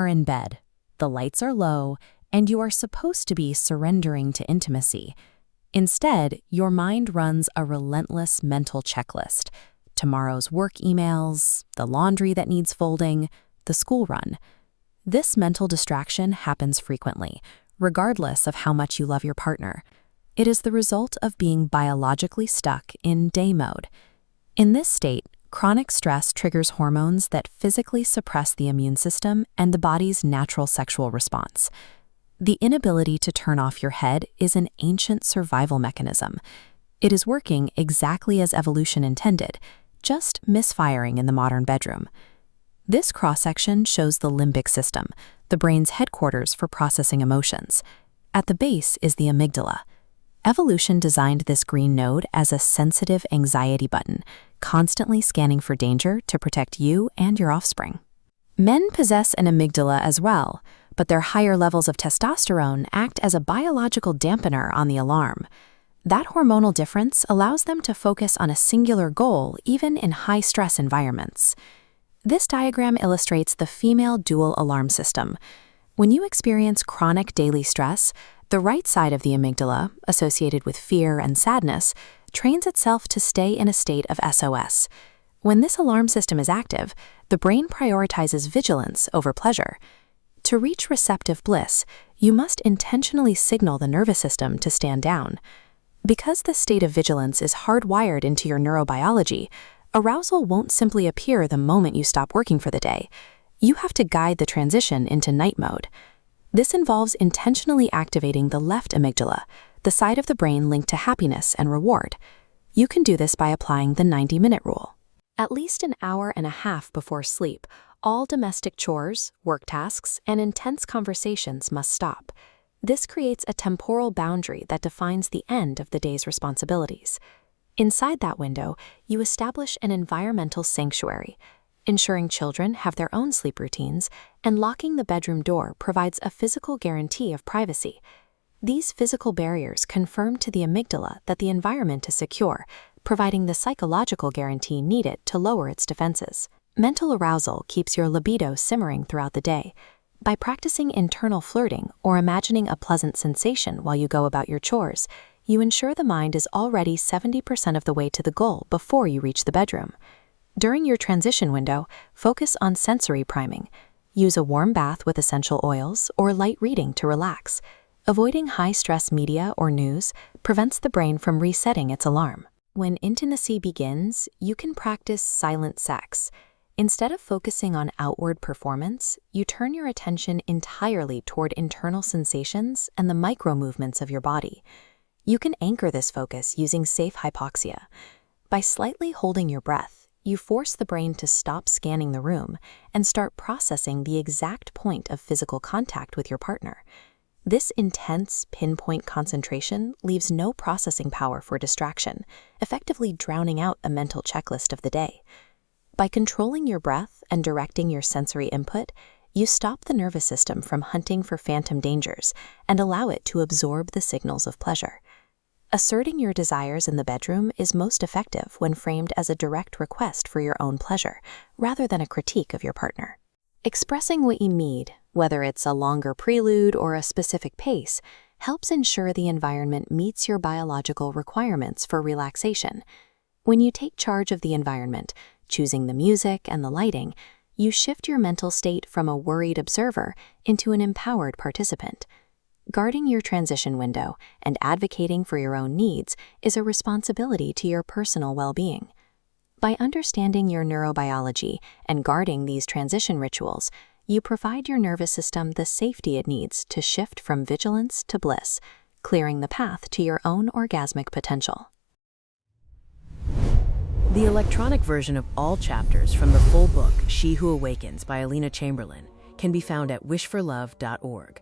are in bed, the lights are low, and you are supposed to be surrendering to intimacy. Instead, your mind runs a relentless mental checklist: tomorrow's work emails, the laundry that needs folding, the school run. This mental distraction happens frequently, regardless of how much you love your partner. It is the result of being biologically stuck in day mode. In this state, chronic stress triggers hormones that physically suppress the immune system and the body's natural sexual response. The inability to turn off your head is an ancient survival mechanism. It is working exactly as evolution intended, just misfiring in the modern bedroom. This cross-section shows the limbic system, the brain's headquarters for processing emotions. At the base is the amygdala. Evolution designed this green node as a sensitive anxiety button, constantly scanning for danger to protect you and your offspring. Men possess an amygdala as well, but their higher levels of testosterone act as a biological dampener on the alarm. That hormonal difference allows them to focus on a singular goal even in high-stress environments. This diagram illustrates the female dual alarm system. When you experience chronic daily stress, the right side of the amygdala, associated with fear and sadness, trains itself to stay in a state of SOS. When this alarm system is active, the brain prioritizes vigilance over pleasure. To reach receptive bliss, you must intentionally signal the nervous system to stand down. Because this state of vigilance is hardwired into your neurobiology, arousal won't simply appear the moment you stop working for the day. You have to guide the transition into night mode. This involves intentionally activating the left amygdala, the side of the brain linked to happiness and reward. You can do this by applying the 90-minute rule. At least an hour and a half before sleep, all domestic chores, work tasks, and intense conversations must stop. This creates a temporal boundary that defines the end of the day's responsibilities. Inside that window, you establish an environmental sanctuary. Ensuring children have their own sleep routines, and locking the bedroom door provides a physical guarantee of privacy. These physical barriers confirm to the amygdala that the environment is secure, providing the psychological guarantee needed to lower its defenses. Mental arousal keeps your libido simmering throughout the day. By practicing internal flirting or imagining a pleasant sensation while you go about your chores, you ensure the mind is already 70% of the way to the goal before you reach the bedroom. During your transition window, focus on sensory priming. Use a warm bath with essential oils or light reading to relax. Avoiding high-stress media or news prevents the brain from resetting its alarm. When intimacy begins, you can practice silent sex. Instead of focusing on outward performance, you turn your attention entirely toward internal sensations and the micro-movements of your body. You can anchor this focus using safe hypoxia. By slightly holding your breath, you force the brain to stop scanning the room and start processing the exact point of physical contact with your partner. This intense, pinpoint concentration leaves no processing power for distraction, effectively drowning out a mental checklist of the day. By controlling your breath and directing your sensory input, you stop the nervous system from hunting for phantom dangers and allow it to absorb the signals of pleasure. Asserting your desires in the bedroom is most effective when framed as a direct request for your own pleasure, rather than a critique of your partner. Expressing what you need, whether it's a longer prelude or a specific pace, helps ensure the environment meets your biological requirements for relaxation. When you take charge of the environment, choosing the music and the lighting, you shift your mental state from a worried observer into an empowered participant. Guarding your transition window and advocating for your own needs is a responsibility to your personal well-being. By understanding your neurobiology and guarding these transition rituals, you provide your nervous system the safety it needs to shift from vigilance to bliss, clearing the path to your own orgasmic potential. The electronic version of all chapters from the full book, She Who Awakens by Alina Chamberlain, can be found at wishforlove.org.